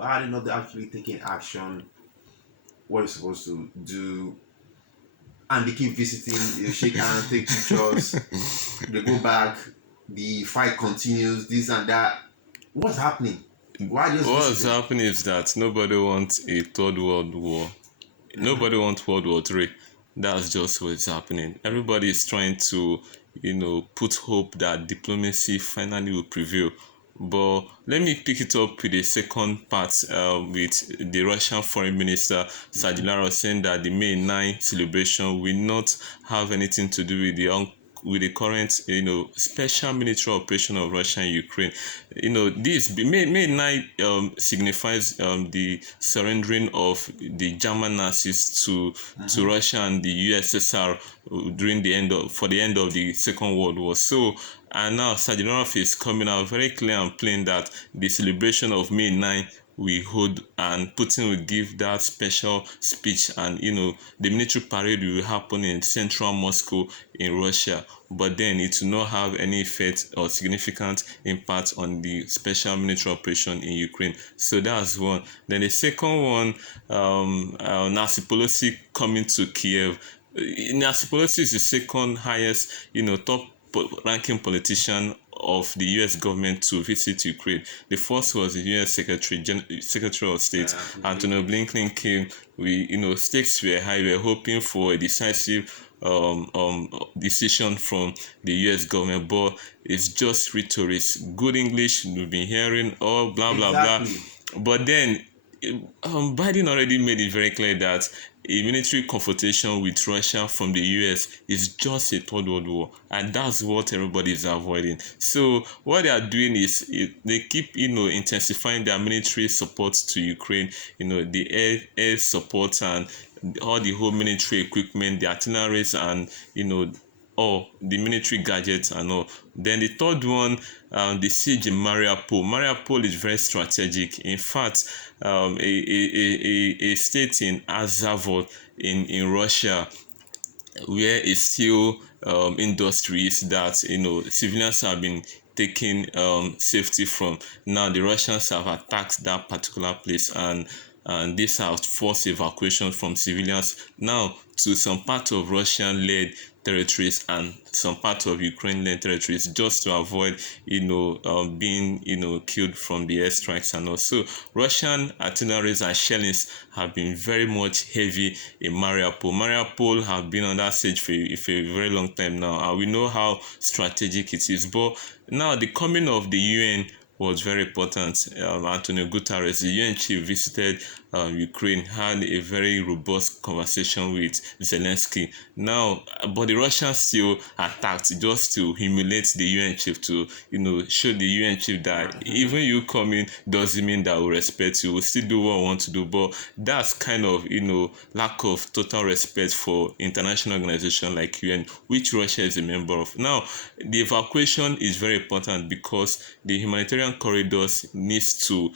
why are they not actually taking action? What is supposed to do? And they keep visiting, they shake hands, take pictures, they go back, the fight continues, this and that. What's happening? Why just What's visiting? happening is that nobody wants a third world war. Nobody wants World War III. That's just what's happening. Everybody is trying to, put hope that diplomacy finally will prevail. But let me pick it up with the second part with the Russian Foreign Minister Sergey Lavrov saying that the May 9 celebration will not have anything to do with the current, special military operation of Russia and Ukraine. This May 9 signifies the surrendering of the German Nazis to Russia and the USSR during the end of the Second World War. So, and now Sergey Lavrov is coming out very clear and plain that the celebration of May 9 we hold, and Putin will give that special speech, and the military parade will happen in central Moscow in Russia, but then it will not have any effect or significant impact on the special military operation in Ukraine. So that's one. Then the second one, Nancy Pelosi coming to Kiev. Nancy Pelosi is the second highest, top ranking politician of the U.S. government to visit Ukraine. The first was the U.S. Secretary of State, Anthony Blinken came. Stakes were high. We were hoping for a decisive decision from the U.S. government, but it's just rhetoric. Good English, we've been hearing all blah blah blah, Exactly. but then Biden already made it very clear that a military confrontation with Russia from the US is just a third world war, and that's what everybody is avoiding. So what they are doing is they keep intensifying their military support to Ukraine, the air support and all the whole military equipment, the artilleries, and all the military gadgets and all. Then the third one, the siege in Mariupol. Mariupol is very strategic. In fact, a state in Azov in Russia, where it's still industries that civilians have been taking safety from. Now the Russians have attacked that particular place, and this has forced evacuation from civilians now to some part of Russian-led territories and some part of Ukraine-led territories, just to avoid being killed from the airstrikes. And also Russian artilleries and shellings have been very much heavy in Mariupol. Mariupol have been under siege for a very long time now, and we know how strategic it is. But now the coming of the UN was very important. Antonio Guterres, the UN chief, visited Ukraine, had a very robust conversation with Zelensky. Now, but the Russians still attacked just to humiliate the UN chief, to show the UN chief that even you coming doesn't mean that we respect you. We still do what we want to do. But that's kind of lack of total respect for international organization like UN, which Russia is a member of. Now, the evacuation is very important because the humanitarian corridors needs to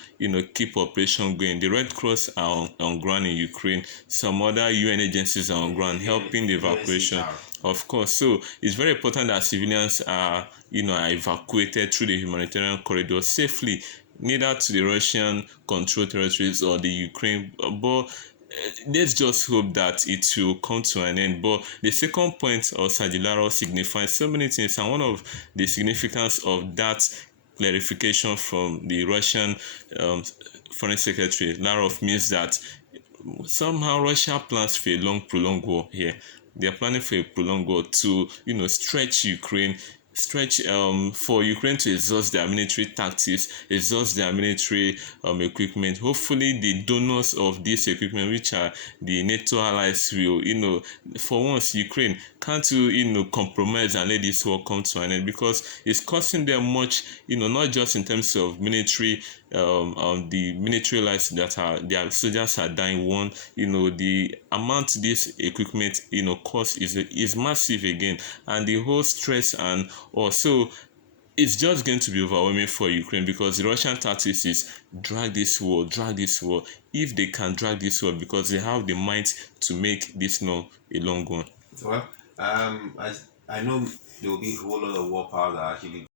keep operation going. The Red Cross are on ground in Ukraine. Some other UN agencies are on ground helping the evacuation. Of course, so it's very important that civilians are evacuated through the humanitarian corridor safely, neither to the Russian controlled territories or the Ukraine. But let's just hope that it will come to an end. But the second point of Sergey Lavrov signifies so many things, and one of the significance of that clarification from the Russian Foreign Secretary Lavrov means that somehow Russia plans for a prolonged war here. They are planning for a prolonged war to stretch Ukraine, for Ukraine to exhaust their military tactics, exhaust their military equipment. Hopefully the donors of this equipment, which are the NATO allies, will for once Ukraine can't compromise and let this war come to an end, because it's costing them much, not just in terms of military the military lives that their soldiers are dying. One, the amount this equipment cost is massive again, and the whole stress and also it's just going to be overwhelming for Ukraine, because the Russian tactics is drag this war. If they can drag this war, because they have the might to make this not a long one. Well, I know there will be a whole lot of war powers that actually